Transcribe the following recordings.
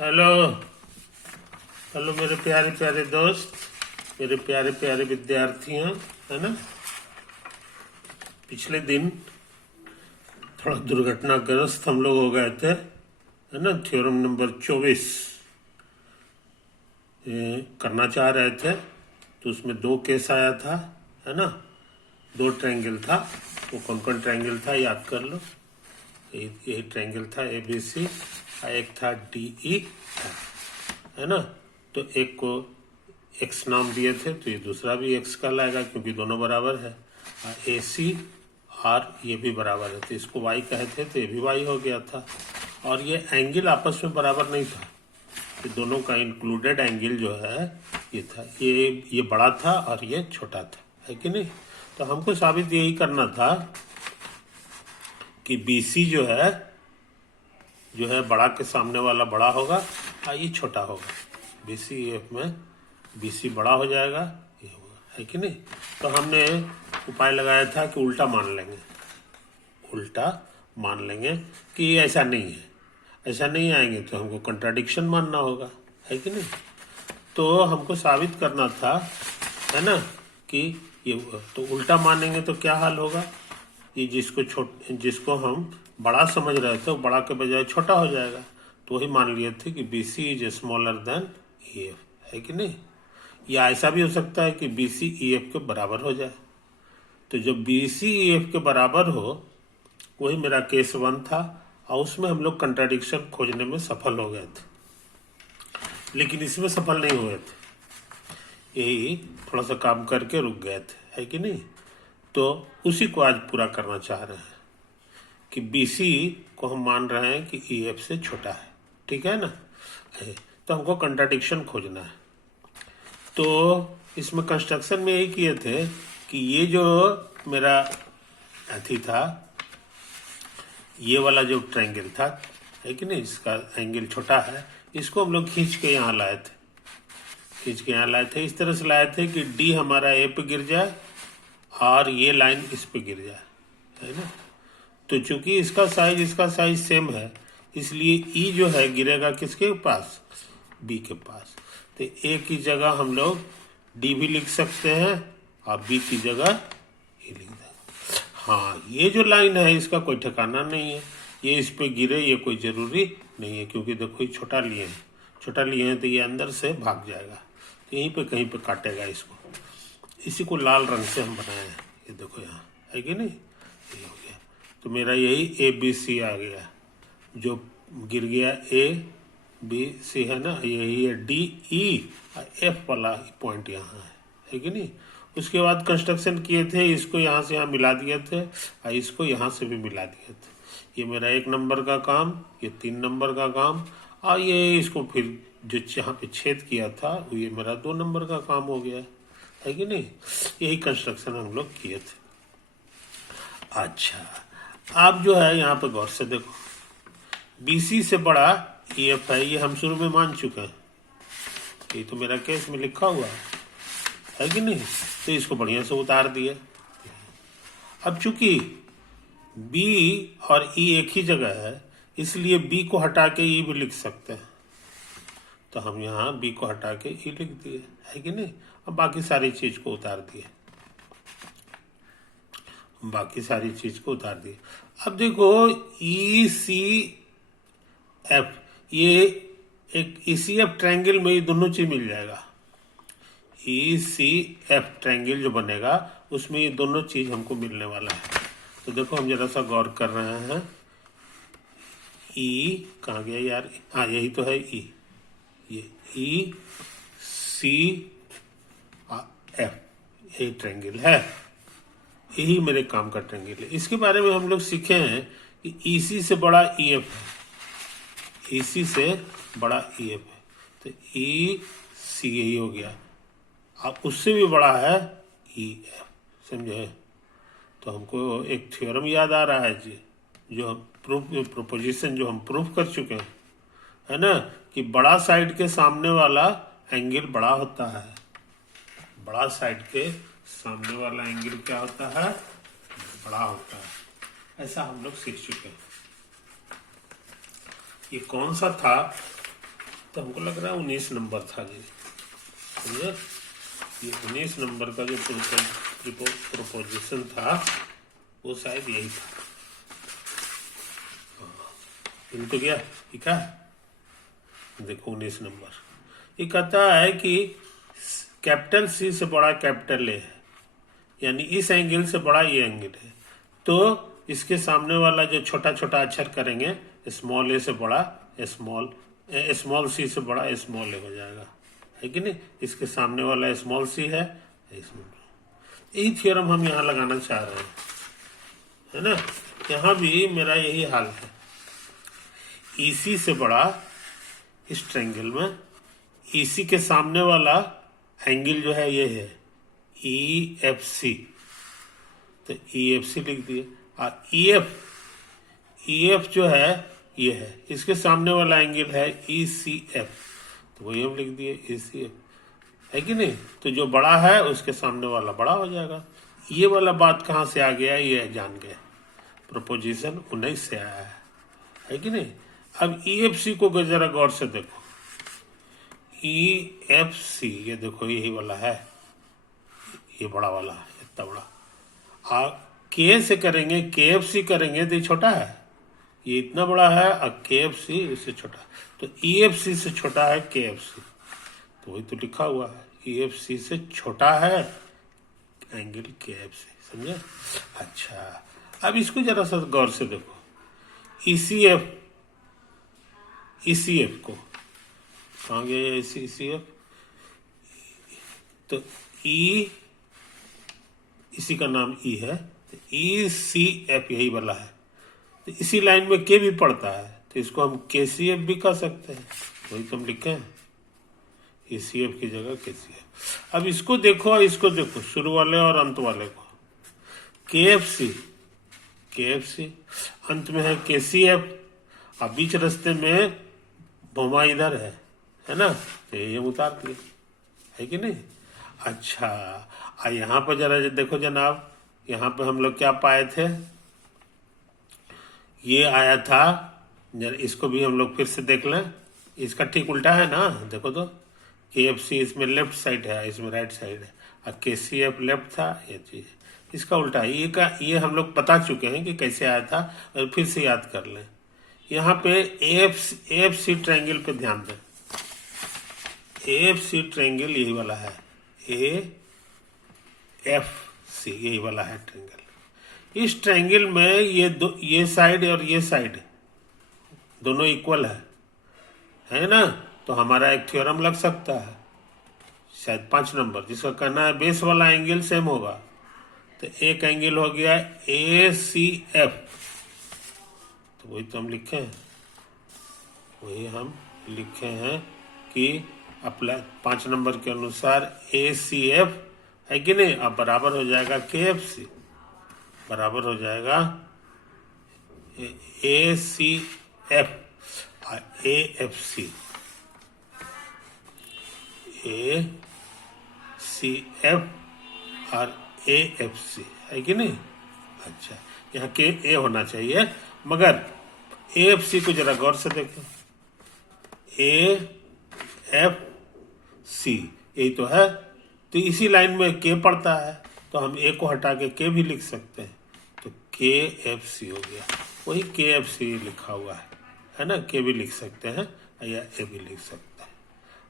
Hello. Hello मेरे प्यारे प्यारे दोस्त, मेरे प्यारे प्यारे विद्यार्थियों, है ना। पिछले दिन थोड़ा दुर्घटनाग्रस्त हम लोग हो गए थे, है ना। थ्योरम नंबर 24 करना चाह रहे थे, तो उसमें दो केस आया था, है ना। दो ट्रायंगल था। वो कौन कौन ट्रायंगल था याद कर लो। यही ट्रायंगल था ABC, एक था DE, है ना। तो एक को x नाम दिए थे, तो ये दूसरा भी x कहलाएगा क्योंकि दोनों बराबर है। AC और ये भी बराबर है, तो इसको y कहे थे, तो ये भी y हो गया था। और ये एंगल आपस में बराबर नहीं था, ये दोनों का इंक्लूडेड एंगल जो है ये था, ये बड़ा था और ये छोटा था, है कि नहीं। तो हमको साबित यही करना था कि BC जो है बड़ा के सामने वाला बड़ा होगा और ये छोटा होगा। BCF में BC बड़ा हो जाएगा, ये होगा, है कि नहीं। तो हमने उपाय लगाया था कि उल्टा मान लेंगे कि ऐसा नहीं है। ऐसा नहीं आएंगे तो हमको कंट्राडिक्शन मानना होगा, है कि नहीं। तो हमको साबित करना था, है ना, कि ये तो उल्टा मानेंगे तो क्या हाल होगा। ये जिसको हम बड़ा समझ रहे थे वो बड़ा के बजाय छोटा हो जाएगा। तो वही मान लिए थे कि BC is smaller than EF, है कि नहीं। या ऐसा भी हो सकता है कि BC EF के बराबर हो जाए। तो जब BC EF के बराबर हो, वही मेरा केस 1 था, और उसमें हम लोग कंट्राडिक्शन खोजने में सफल हो गए थे, लेकिन इसमें सफल नहीं हुए थे। यही थोड़ा सा काम करके रुक गए थे, है कि नहीं। तो उसी को आज पूरा करना चाह रहे हैं कि BC को हम मान रहे हैं कि EF से छोटा है, ठीक है ना। तो हमको कंट्राडिक्शन खोजना है। तो इसमें कंस्ट्रक्शन में यही किए थे कि ये जो मेरा अथी था, ये वाला जो ट्रायंगल था, है कि नहीं, इसका एंगल छोटा है, इसको हम लोग खींच के यहाँ लाए थे। इस तरह से लाए थे कि D हमारा A पे गिर जाए और ये लाइन इस पे गिर जाए, है ना। तो चूंकि इसका साइज सेम है, इसलिए E जो है गिरेगा किसके पास, B के पास। तो A की जगह हम लोग D भी लिख सकते हैं और B की जगह E लिख देंगे। हाँ, ये जो लाइन है इसका कोई ठिकाना नहीं है, ये इस पे गिरे ये कोई जरूरी नहीं है, क्योंकि देखो ये छोटा लिए हैं तो ये अंदर से भाग जाएगा, तो यहीं पे कहीं पे काटेगा इसको। इसी को लाल रंग से हम बनाए हैं, ये देखो यहाँ, है कि नहीं। ये हो गया, तो मेरा यही ABC आ गया, जो गिर गया ABC है ना, यही है DE F वाला पॉइंट यहाँ है कि नहीं। उसके बाद कंस्ट्रक्शन किए थे, इसको यहाँ से यहाँ मिला दिए थे और इसको यहाँ से भी मिला दिए थे। ये मेरा 1 नंबर का काम, ये 3 नंबर का काम, और ये इसको फिर जो यहाँ पे छेद किया था ये मेरा 2 नंबर का काम हो गया, है कि नहीं। यही कंस्ट्रक्शन हम लोग किए थे। अच्छा, आप जो है यहाँ पे गौर से देखो, BC से बड़ा EF है, ये हम शुरू में मान चुके हैं, ये तो मेरा केस में लिखा हुआ है कि नहीं। तो इसको बढ़िया से उतार दिया। अब चूंकि B और E एक ही जगह है, इसलिए B को हटा के E भी लिख सकते हैं, तो हम यहाँ B को हटा के E लिख दिए, है कि नहीं। अब बाकी सारी चीज को उतार दिए, अब देखो ECF, ये एक ECF ट्रायंगल में ये दोनों चीज मिल जाएगा। ECF ट्रायंगल जो बनेगा उसमें ये दोनों चीज हमको मिलने वाला है। तो देखो हम जरा सा गौर कर रहे हैं, E कहाँ गया यार, हाँ यही तो है E, ये ECF यही ट्रायंगल है, यही मेरे काम का ट्रायंगल है। इसके बारे में हम लोग सीखे हैं कि EC से बड़ा EF है, EC से बड़ा EF है, तो EC यही हो गया। अब उससे भी बड़ा है EF, समझे। तो हमको एक थ्योरम याद आ रहा है जी, जो हम प्रोपोजिशन जो हम प्रूफ कर चुके हैं, है ना, कि बड़ा साइड के सामने वाला एंगल बड़ा होता है। बड़ा साइड के सामने वाला एंगल क्या होता है, बड़ा होता है। ऐसा हम लोग सीख चुके हैं। ये कौन सा था, तो हमको लग रहा है 19 नंबर था जी, समझे? ये 19 नंबर का जो प्रोपोजिशन था वो शायद यही था। इन तो गया, ठीक है। देखो 19 नंबर ये कहता है कि कैपिटल सी से बड़ा कैपिटल ए है, यानी इस एंगल से बड़ा ये एंगल है, तो इसके सामने वाला जो छोटा छोटा अक्षर करेंगे, स्मॉल ए से बड़ा स्मॉल सी से बड़ा स्मॉल ए हो जाएगा, है कि नहीं? इसके सामने वाला स्मॉल सी है, यही थ्योरम हम यहाँ लगाना चाह रहे हैं, है ना? यहाँ भी मेरा यही हाल है। ईसी से बड़ा इस ट्रायंगल में ईसी के सामने वाला एंगल जो है ये है EFC, तो EFC लिख दिए। और EF जो है ये है, इसके सामने वाला एंगल है ECF, तो वही हम लिख दिए ECF, है कि नहीं? तो जो बड़ा है उसके सामने वाला बड़ा हो जाएगा। ये वाला बात कहाँ से आ गया ये जान गए, प्रोपोजिशन 19 से आया है कि नहीं? अब EFC को जरा गौर से देखो, EFC ये देखो यही वाला है, ये बड़ा वाला है, इतना बड़ा। K से करेंगे, KFC करेंगे तो ये छोटा है, ये इतना बड़ा है, और KFC इससे छोटा, तो EFC से छोटा है KFC, तो वही तो लिखा हुआ है, EFC से छोटा है एंगल KFC, समझे? अच्छा, अब इसको जरा सा गौर से देखो, ECF को कहाँ गया ECF, तो इसी का नाम E है, तो ECF यही वाला है, तो इसी लाइन में K भी पड़ता है, तो इसको हम KCF भी कह सकते हैं, वही तो हम लिखे हैं, ECF की जगह KCF। अब इसको देखो, शुरू वाले और अंत वाले को, KFC अंत में है KCF, और बीच रास्ते में भोमा इधर है ना, तो ये उतार दिए, है कि नहीं? अच्छा, यहाँ पर जरा देखो जनाब, यहाँ पे हम लोग क्या पाए थे, ये आया था, जरा इसको भी हम लोग फिर से देख लें, इसका ठीक उल्टा है ना, देखो तो KFC इसमें लेफ्ट साइड है, इसमें राइट साइड है, और KCF लेफ्ट था, ये चीज इसका उल्टा है। ये हम लोग बता चुके हैं कि कैसे आया था, और फिर से याद कर लें। यहाँ पे AFC ट्रायंगल पे ध्यान दें, AFC ट्रायंगल यही वाला है, AFC यही वाला है ट्रायंगल। इस ट्रायंगल में ये साइड और ये साइड दोनों इक्वल है ना? तो हमारा एक थ्योरम लग सकता है, शायद 5 नंबर, जिसका कहना है बेस वाला एंगल सेम होगा, तो एक एंगल हो गया ACF, तो वही तो हम लिखे हैं, कि अपना 5 नंबर के अनुसार ACF है कि नहीं? अब बराबर हो जाएगा KFC, बराबर हो जाएगा ACF और AFC, ACF और AFC, है कि नहीं? अच्छा, यहाँ के A होना चाहिए, मगर AFC को जरा गौर से देखो, AFC यही तो है, तो इसी लाइन में K पड़ता है, तो हम A को हटा के K भी लिख सकते हैं, तो KFC हो गया, वही KFC लिखा हुआ है ना? K भी लिख सकते हैं या A भी लिख सकते हैं।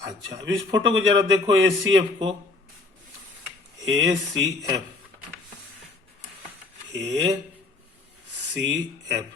अच्छा, अब इस फोटो को जरा देखो, ACF को, ACF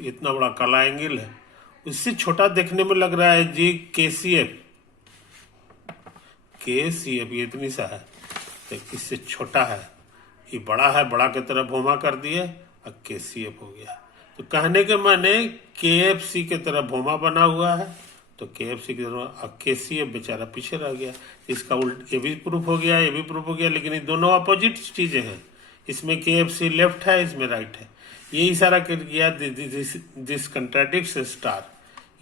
इतना बड़ा काला एंगल है, उससे छोटा देखने में लग रहा है जी KCF, ये इतनी सा है, तो इससे छोटा है, ये बड़ा है, बड़ा की तरफ घुमा कर दिए और KCF हो गया। तो कहने के माने KFC की तरफ घुमा बना हुआ है, तो KFC की तरफ, और KCF बेचारा पीछे रह गया। इसका उल्ट ये भी प्रूफ हो गया, ये भी प्रूफ हो गया, लेकिन ये दोनों अपोजिट चीजें हैं, इसमें KFC लेफ्ट है, इसमें राइट है। ये इशारा कर गया दिस कंट्राडिक्ट्स स्टार,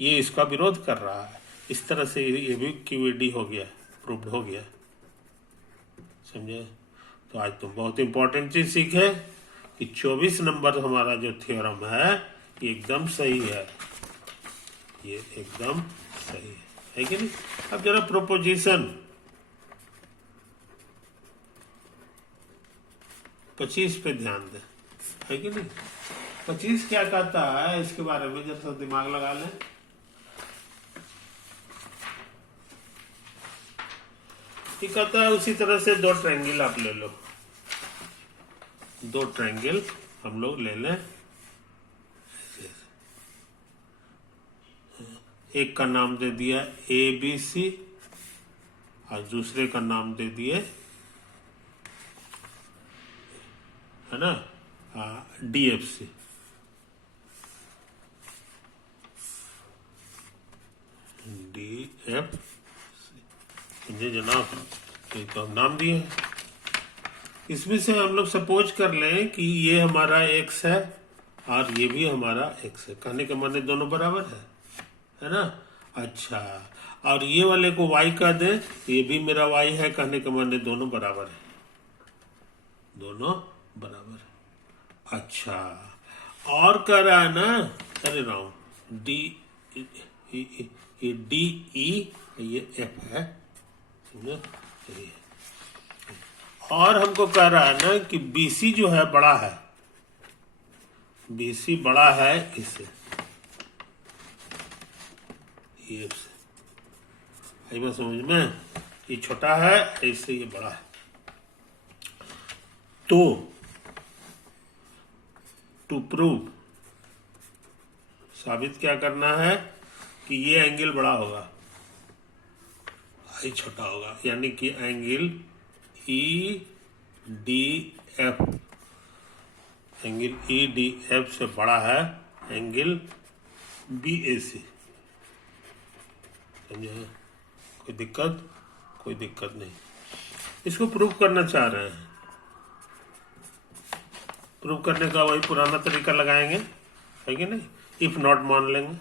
ये इसका विरोध कर रहा है। इस तरह से ये भी QED हो गया, प्रूव्ड हो गया, समझे? तो आज तुम बहुत इंपॉर्टेंट चीज सीखे कि 24 नंबर हमारा जो थ्योरम है ये एकदम सही है, ये एकदम सही है कि नहीं। अब जरा प्रोपोजिशन 25 पे ध्यान दें, है कि नहीं। 25 क्या कहता है इसके बारे में जरा सा दिमाग लगा लें। ये कहता है उसी तरह से दो ट्रायंगल आप ले लो, दो ट्रायंगल हम लोग ले लें। एक का नाम दे दिया ABC और दूसरे का नाम दे दिए, है ना, DFC। DFC समझे जनाब, ये तो हम नाम दिए हैं। इसमें से हम लोग सपोज कर लें कि ये हमारा x है और ये भी हमारा x है। कहने के माने दोनों बराबर है ना। अच्छा, और ये वाले को y कह दे, ये भी मेरा y है, कहने के माने दोनों बराबर है, दोनों बराबर है। अच्छा, और कह रहा है ना, अरे राम, ये DE ये F है, समझे। और हमको कह रहा है ना कि BC जो है बड़ा है, BC बड़ा है इससे, ये आई बात समझ में। ये छोटा है, इससे ये बड़ा है। तो टू प्रूव, साबित क्या करना है कि ये एंगल बड़ा होगा, ये छोटा होगा, यानी कि एंगल EDF, एंगल EDF से बड़ा है एंगल BAC। समझे, कोई दिक्कत? कोई दिक्कत नहीं। इसको प्रूव करना चाह रहे हैं, प्रूव करने का वही पुराना तरीका लगाएंगे, है कि नहीं। इफ नॉट मान लेंगे,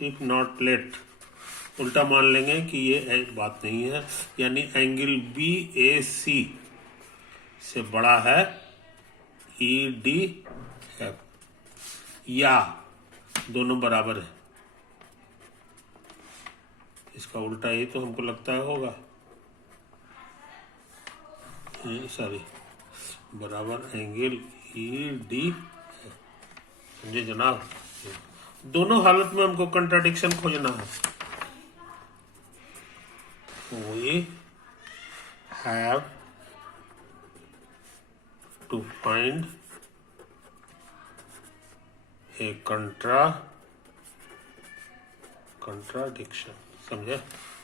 इफ नॉट लेट, उल्टा मान लेंगे कि ये बात नहीं है, यानी एंगल BAC से बड़ा है EDF, या दोनों बराबर है। इसका उल्टा ही तो हमको लगता है होगा, सॉरी, बराबर एंगल EDF। समझे जनाब, दोनों हालत में हमको कंट्राडिक्शन खोजना है। We have to find a contradiction। समझे,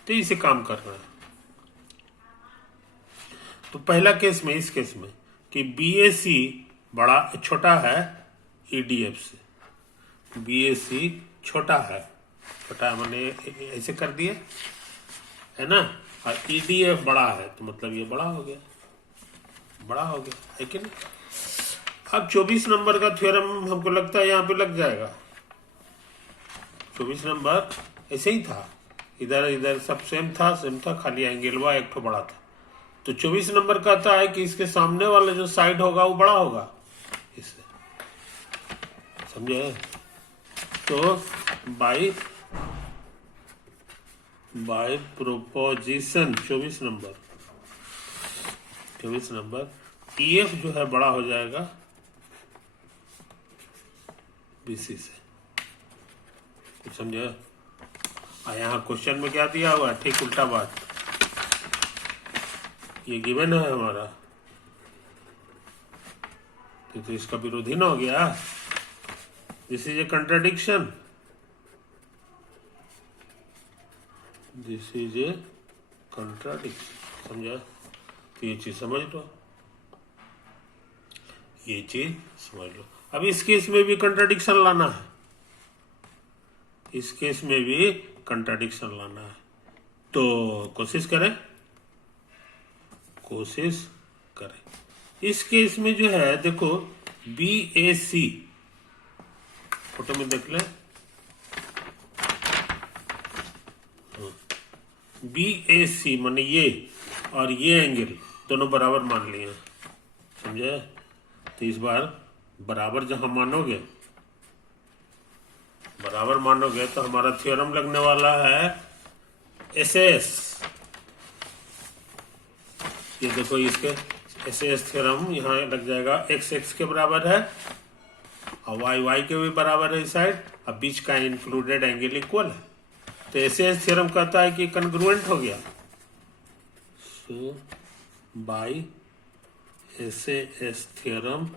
तो इसे काम कर रहा है। तो पहला केस में, इस केस में कि BAC बड़ा छोटा है EDF से, BAC छोटा है, मैंने ऐसे कर दिए, है ना, और EDF बड़ा है, तो मतलब ये बड़ा हो गया, है कि नहीं। अब 24 नंबर का थ्योरम हमको लगता है यहाँ पे लग जाएगा। 24 नंबर ऐसे ही था, इधर सब सेम था, खाली एंगलवा एक ठो बड़ा था। तो 24 नंबर कहता है कि इसके सामने वाला जो साइड होगा वो बड़ा होगा इससे, समझे। तो बाय प्रोपोजिशन 24 नंबर EF जो है बड़ा हो जाएगा BC से, कुछ समझे। यहाँ क्वेश्चन में क्या दिया हुआ है, ठीक उल्टा बात। ये गिवन है हमारा, तो इसका विरोधी ना हो गया, this is a contradiction, this is a contradiction. समझा, तो ये चीज समझ लो, अब इस केस में भी कंट्राडिक्शन लाना है, इस केस में भी कंट्राडिक्शन लाना है। तो कोशिश करें। इस केस में जो है देखो, BAC फोटो में देख लें, BAC माने ये और ये एंगल दोनों बराबर मान लिए, समझे। तो इस बार बराबर जहां मानोगे, बराबर बराबर मानोगे तो हमारा थ्योरम लगने वाला है एस एस। ये देखो इसके एस एस थ्योरम यहाँ लग जाएगा, एक्स एक्स के बराबर है और वाई वाई के भी बराबर है इस साइड, अब बीच का इंक्लूडेड एंगल इक्वल है। तो एस एस थ्योरम कहता है कि कन्ग्रुएंट हो गया। So by S S theorem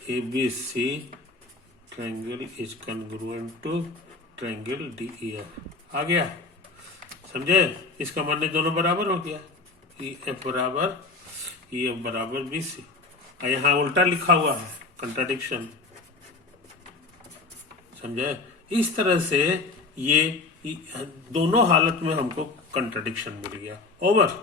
ABC triangle is congruent to triangle DEF। आ गया, समझे? इसका माने दोनों बराबर हो गया, EF बराबर BC। और यहाँ उल्टा लिखा हुआ है, कंट्राडिक्शन, समझे? इस तरह से ये दोनों हालत में हमको कंट्राडिक्शन मिल गया। ओवर।